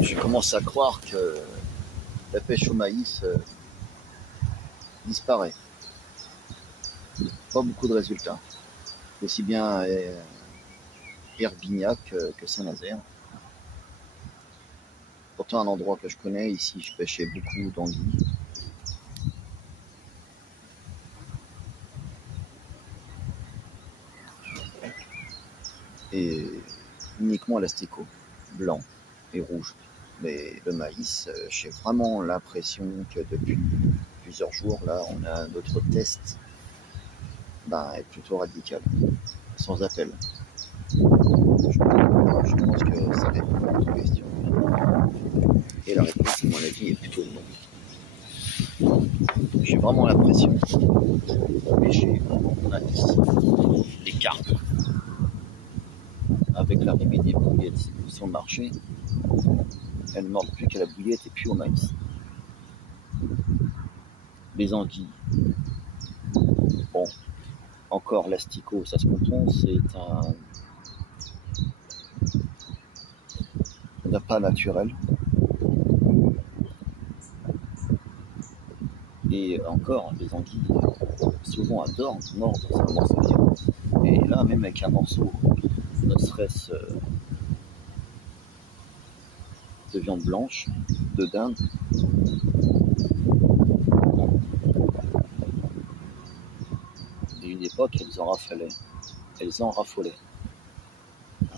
Je commence à croire que la pêche au maïs disparaît. Pas beaucoup de résultats. Aussi bien à Herbignac que Saint-Nazaire. Pourtant un endroit que je connais, ici je pêchais beaucoup d'anguilles. Et uniquement l'asticot, blanc et rouge. Mais le maïs, j'ai vraiment l'impression que depuis plusieurs jours, là, on a notre test est plutôt radical, sans appel. Je pense que ça répond à votre question. Et la réponse, à mon avis, est plutôt non. J'ai vraiment l'impression de pêcher les carpes. Avec l'arrivée des bouillettes sur le marché, elles ne mordent plus qu'à la bouillette et puis au maïs. Les anguilles, bon, encore l'asticot, ça se comprend, c'est un appât naturel. Et encore, les anguilles, souvent adorent mordre sur un morceau de viande. Et là, même avec un morceau, ne serait-ce de viande blanche, de dinde, et une époque, elles en raffolaient.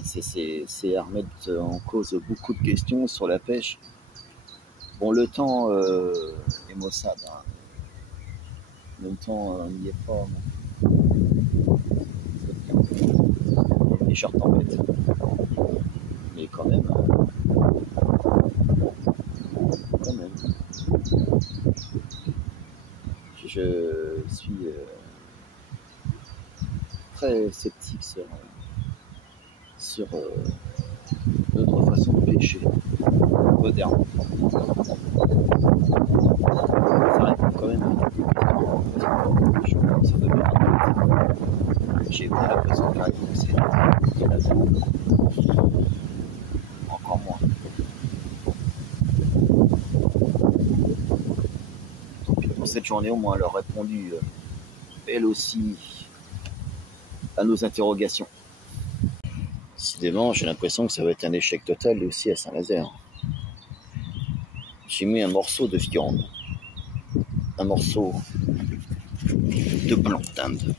C'est à remettre en cause beaucoup de questions sur la pêche. Bon, le temps est maussade. Hein. En même temps, on n'y est pas. Légère tempête. Mais quand même. Je suis très sceptique sur notre façon de pêcher moderne. Ça répond quand même à une question. J'ai pas l'impression que la réponse est la viande. Encore moins. Donc pour cette journée, au moins, elle a répondu elle aussi à nos interrogations. Décidément, j'ai l'impression que ça va être un échec total aussi à Saint-Nazaire. J'ai mis un morceau de viande, un morceau de blanc d'Inde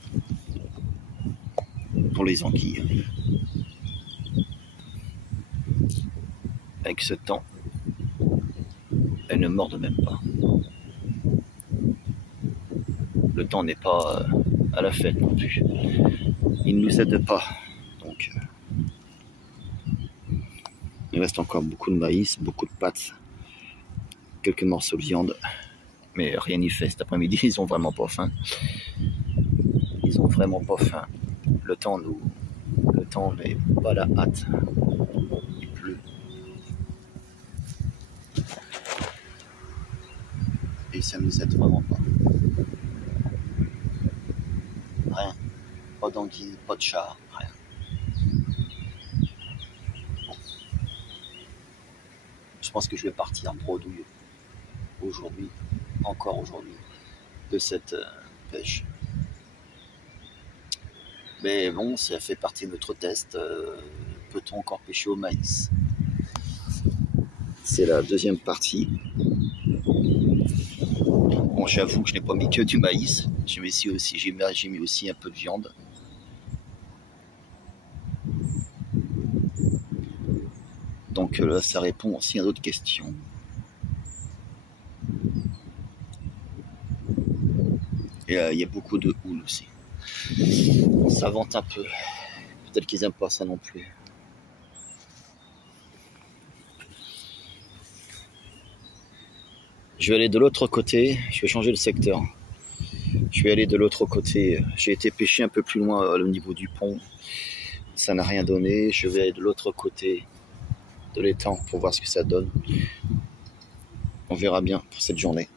pour les anguilles. Avec ce temps, elles ne mordent même pas. Le temps n'est pas à la fête non plus. Il ne nous aide pas. Donc, il reste encore beaucoup de maïs, beaucoup de pâtes, quelques morceaux de viande, mais rien n'y fait. Cet après-midi, ils ont vraiment pas faim. Ils ont vraiment pas faim. Le temps n'est pas la hâte. Il pleut. Et ça nous aide vraiment pas. Rien. Pas d'anguille, pas de char, rien. Bon. Je pense que je vais partir bredouille aujourd'hui, encore aujourd'hui, de cette pêche. Mais bon, ça fait partie de notre test. Peut-on encore pêcher au maïs? C'est la deuxième partie. Bon, j'avoue que je n'ai pas mis que du maïs. J'ai mis aussi un peu de viande. Donc là, ça répond aussi à d'autres questions. Et il y a beaucoup de houle aussi. Ça vente un peu. Peut-être qu'ils n'aiment pas ça non plus. Je vais aller de l'autre côté. Je vais changer le secteur. Je vais aller de l'autre côté. J'ai été pêcher un peu plus loin au niveau du pont. Ça n'a rien donné. Je vais aller de l'autre côté de l'étang pour voir ce que ça donne. On verra bien pour cette journée.